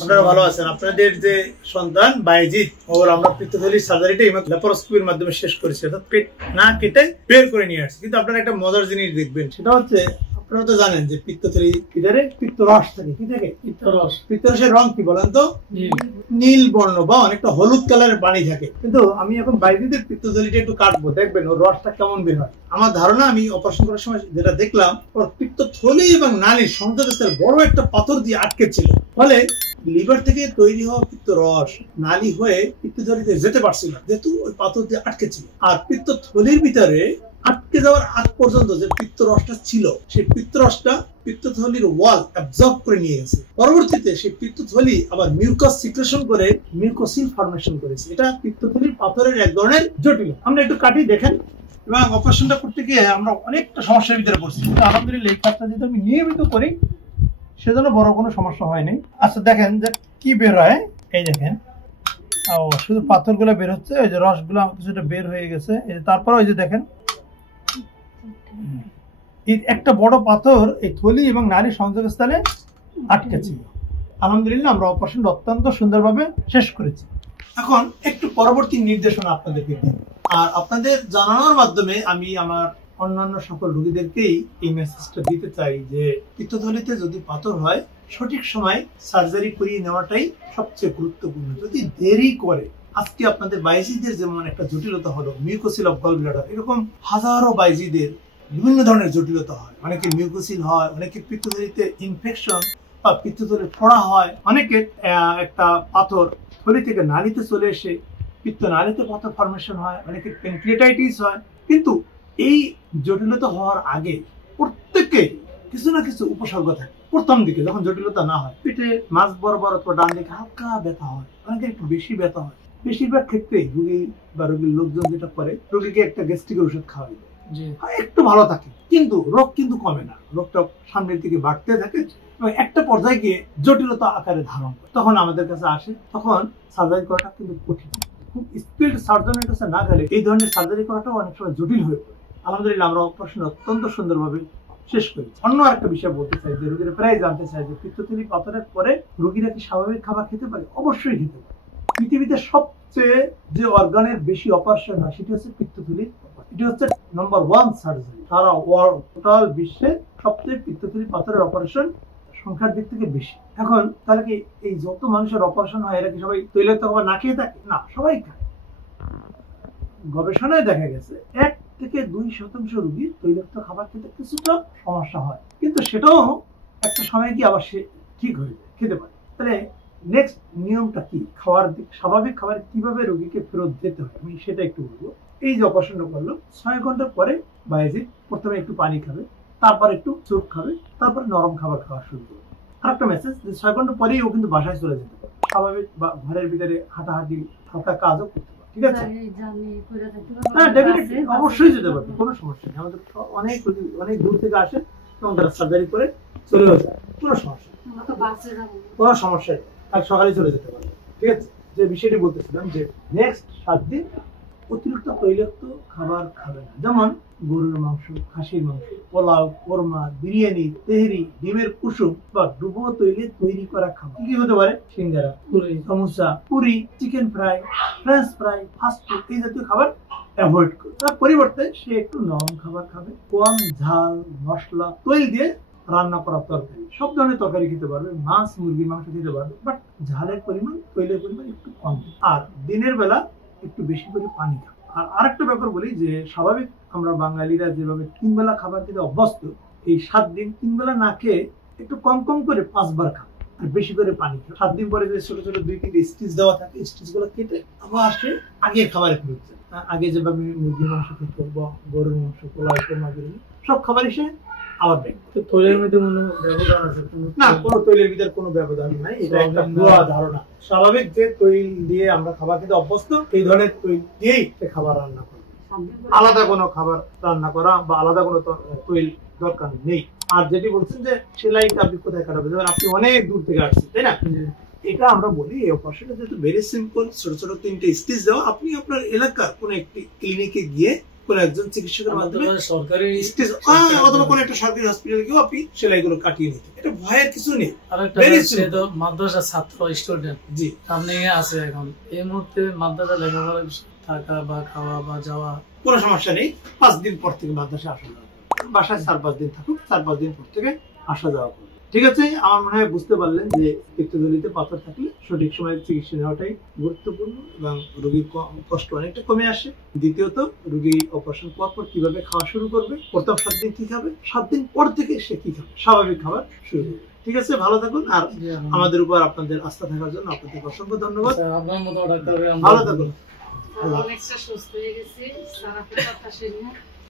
আপনারা ভালো আছেন? আপনাদের যে সন্তান বাইজিৎ ওর আমরা পিত্তথলির সার্জারিটা ল্যাপারোস্কোপির মাধ্যমে শেষ করেছি, অর্থাৎ পেট না কেটে বের করে নিয়ে আসছি। কিন্তু আপনারা একটা মজার জিনিস দেখবেন, সেটা হচ্ছে আপনারা তো জানেন যে পিত্তথলির ভিতরে পিত্তরস থাকে। কি থাকে? পিত্তরস। পিত্তরসের রং কি বলেন তো? নীল বর্ণ বা অনেকটা হলুদ কালারের পানি থাকে। কিন্তু আমি এখন বাইজিদের পিত্তথলিটা একটু কাটবো, দেখবেন ওর রসটা কেমন বের হয়। আমার ধারণা, আমি অপারেশন করার সময় যেটা দেখলাম, ওর পিত্তথলি এবং নালীর সংযোগস্থলে বড় একটা পাথর দিয়ে আটকে ছিল। ফলে লিভার থেকে তৈরি হওয়া পিত্তরস নালী হয়ে পিত্তথলিতে যেতে পারছিল না, যেহেতু ওই পাথর দিয়ে আটকে ছিল। আর পিত্তথলির ভিতরে আটকে যাওয়ার আগ পর্যন্ত যে পিত্তরসটা ছিল, সেই পিত্তরসটা পিত্তথলির ওয়াল অ্যাবজর্ব করে নিয়ে গেছে। পরবর্তীতে সেই পিত্তথলি আবার মিউকাস সিক্রেশন করে মিউকোসিল ফর্মেশন করেছে। এটা পিত্তথলির পাথরের এক ধরনের জটিল। আমরা একটু কাটি দেখেন। এবং অপারেশনটা করতে গিয়ে আমরা অনেকটা সমস্যার ভিতরে পড়ছি, কিন্তু আলহামদুলিল্লাহ এই কাজটা যেহেতু আমি নিয়মিত করি, সেজন্য বড় কোনো সমস্যা হয়নি। আচ্ছা দেখেন যে কি বের হয়। এই দেখেন, শুধু পাথরগুলো বের হচ্ছে, ওই যে রসগুলো কিছুটা বের হয়ে গেছে। তারপর ওই যে দেখেন একটা বড় পাথর এই থলি এবং নালীর সংযোগস্থলে আটকে ছিল। আলহামদুলিল্লাহ আমরা অপারেশনটা অত্যন্ত সুন্দরভাবে শেষ করেছি। এখন একটু পরবর্তী নির্দেশনা আপনাদেরকে দিই, আর আপনাদের জানানোর মাধ্যমে আমি আমার অন্যান্য সকল রোগীদেরকেই এই মেসেজটা দিতে চাই যে পিত্তথলিতে যদি পাথর হয়, সঠিক সময় সার্জারি করিয়ে নেওয়াটাই সবচেয়ে গুরুত্বপূর্ণ। যদি দেরি করে, আজকে আপনাদের বাইজিদের যেমন একটা জটিলতা হলো মিউকোসিল অফ গল ব্লাডার, এরকম হাজারো বাইজিদের বিভিন্ন ধরনের জটিলতা হয়। অনেকে মিউকোসিল হয়, অনেকে পিত্তথলিতে ইনফেকশন বা পিত্তথলি ফোড়া হয়, অনেকে একটা পাথর থলি থেকে নালীতে চলে এসে পিত্ত নালীতে পাথর ফর্মেশন হয়, অনেকে প্যানক্রিয়াটাইটিস হয়। কিন্তু এই জটিলতা হওয়ার আগে প্রত্যেকে কিছু না কিছু উপসর্গ থাকে। প্রথম দিকে যখন জটিলতা না হয়, পেটে মাঝ বরাবর অথবা ডান দিকে হালকা ব্যথা হয়, অনেকে একটু বেশি ব্যথা হয়। বেশিরভাগ ক্ষেত্রে রোগী বা রোগীর লোকজন যেটা করে, রোগীকে একটা গ্যাস্ট্রিকের ওষুধ খাওয়াই দেয়, একটু ভালো থাকে, কিন্তু রোগ কিন্তু কমে না। রোগটা সামনের দিকে বাড়তে থাকে এবং একটা পর্যায়ে গিয়ে জটিলতা আকারে ধারণ করে। তখন আমাদের কাছে আসে, তখন সার্জারি করাটা কিন্তু কঠিন। খুব স্কিল্ড সার্জনের কাছে না গেলে এই ধরনের সার্জারি করাটাও অনেক সময় জটিল হয়ে পড়ে। আলহামদুলিল্লাহ আমরা অপারেশন অত্যন্ত সুন্দরভাবে শেষ করি। অন্য একটা বিষয় বলতে চাই যে রোগীরা প্রায় জানতে চায় যে পিত্তথলি পাথরের পরে রোগীরা কি স্বাভাবিক খাবার খেতে পারে? অবশ্যই খেতে পারে। পৃথিবীতে সবচেয়ে যে অর্গানের বেশি অপারেশন হয় সেটি হচ্ছে পিত্তথলি। এটি হচ্ছে নম্বর 1 সার্জারি। সারা টোটাল বিশ্বে সবচেয়ে পিত্তথলি পাথরের অপারেশন সংখ্যার দিক থেকে বেশি। এখন তাহলে কি এই যত মানুষের অপারেশন হয়, এরা কি সবাই তৈলাক্ত খাবার না খেয়ে থাকে? না, সবাই খায়। গবেষণায় দেখা গেছে 1 থেকে 2% রোগী তৈলাক্ত খাবার খেতে কিছুটা সমস্যা হয়, কিন্তু সেটাও একটা সময় কি আবার সে ঠিক হয়ে যায়, খেতে পারে। তাহলে নেক্সট নিয়মটা কি? খাওয়ার দিক, স্বাভাবিক খাবার কিভাবে রোগীকে ফেরত যেতে হয় আমি সেটা একটু বলবো। এই যে অপারেশনটা করলো, 6 ঘন্টা পরে বাইজিৎ প্রথমে একটু পানি খাবে, তারপর একটু স্যুপ খাবে, তারপর নরম খাবার খাওয়া শুরু করবে। আরেকটা মেসেজ যে 6 ঘন্টা পরেই ও কিন্তু বাসায় চলে যেতে পারে, স্বাভাবিক বা ঘরের ভিতরে হাঁটাহাঁটি হালকা কাজও করতে পারে। ঠিক আছে? হ্যাঁ, ডেফিনেটলি অবশ্যই যেতে পারবে, কোনো সমস্যা নেই। আমাদের অনেক দূর থেকে আসে এবং তারা সার্জারি করে চলেও যায়, কোনো সমস্যা নেই, কোনো সমস্যা নেই। কাল সকালে চলে যেতে পারবে। ঠিক আছে? যে বিষয়টি বলতেছিলাম যে নেক্সট 7 দিন অতিরিক্ত তৈলাক্ত খাবার খাবে না। যেমন গরুর মাংস, খাসির মাংস, পোলাও, কোরমা, বিরিয়ানি, তেহরি, ডিমের কুসুম বা ডুবো তৈলে তৈরি করা খাবার। কি হতে পারে? Singara, puri, samosa, puri, chicken fry, french fry, fast food, এই জাতীয় খাবার অ্যাভয়েড করবে। তার পরিবর্তে সে একটু নরম খাবার খাবে, কম ঝাল, মশলা, তৈল দিয়ে রান্না করা তরকারি, সব ধরনের তরকারি খেতে পারবে, মাছ, মুরগির মাংস খেতে পারবে, বাট ঝালের পরিমাণ, তৈলের পরিমাণ একটু কম। আর দিনের বেলা একটু বেশি করে পানি খাবে। আর আরেকটা ব্যাপার বলি যে স্বাভাবিক আমরা বাঙালিরা যেভাবে 3 বেলা খাবার খেতে অভ্যস্ত, এই 7 দিন 3 বেলা না খেয়ে একটু কম কম করে 5 বার খাবে আর বেশি করে পানি খাবে। 7 দিন পরে যে ছোট ছোট 2-3 স্টিচ দেওয়া থাকে, স্টিচ গুলো কেটে আবার আসে আগে খাবারে ফেরত যায়। আগে যেভাবে মুরগির মাংস খেতে বা গরুর মাংস, পোলাও, কোরমা, বিরিয়ানি, সব খাবার এসে আবার ব্যাক। তৈলের মধ্যে কোনো ব্যবধান আছে না? কোনো তৈলের ভিতরে কোনো ব্যবধান নাই, এটা একটা ভুয়া ধারণা। স্বাভাবিক যে তৈল দিয়ে আমরা খাবার খেতে অভ্যস্ত, এই ধরনের তৈল দিয়েই খাবার রান্না করা, আলাদা কোনো খাবার রান্না করা বা আলাদা কোনো তৈল দরকার নেই। আর যেটি বলছেন যে সেলাইটা আপনি কোথায় কাটাবেন, যেমন আপনি অনেক দূর থেকে আসছেন, তাই না? এটা আমরা বলি এই অপারেশনটা যেহেতু ভেরি সিম্পল, ছোট ছোট 3টে স্টিচ দেওয়া, আপনি আপনার এলাকার কোনো একটি ক্লিনিকে গিয়ে কোনো একজন চিকিৎসকের মাধ্যমে সরকারি অথবা কোনো একটা সরকারি হসপিটালে গিয়েও আপনি সেলাইগুলো কাটিয়ে নিতে, এটা ভয়ের কিছু নেই। আরেকটা Very হচ্ছে simple. তো মাদ্রাসা ছাত্র স্টুডেন্ট জি, সামনে আছে এখন এই মুহূর্তে মাদ্রাসা লেখাপড়া থাকা বা খাওয়া বা যাওয়া কোনো সমস্যা নেই। 5 দিন পর থেকে মাদ্রাসায় আসা যাওয়া করবে। বাসায় 4-5 দিন থাকুক, 4-5 দিন পর থেকে আসা যাওয়া করবে। ঠিক আছে, আমার মনে হয় বুঝতে পারলেন যে পিত্তথলিতে পাথর থাকলে সঠিক সময়ে চিকিৎসা নেওয়াটাই গুরুত্বপূর্ণ এবং রোগীর কষ্ট অনেকটা কমে আসে। দ্বিতীয়ত, রোগী অপারেশন পর কিভাবে খাওয়া শুরু করবে, প্রথম 7 দিন কি খাবে, 7 দিন পর থেকে সে কি খাবে, স্বাভাবিক খাবার শুরু করবে। ঠিক আছে, ভালো থাকুন। আর আমাদের উপর আপনাদের আস্থা থাকার জন্য আপনাদের অসংখ্য ধন্যবাদ। আপনার মতো ডাক্তার ভালো থাকুন। অনেকটা সুস্থ হয়ে গেছি, সারা কথা শুনে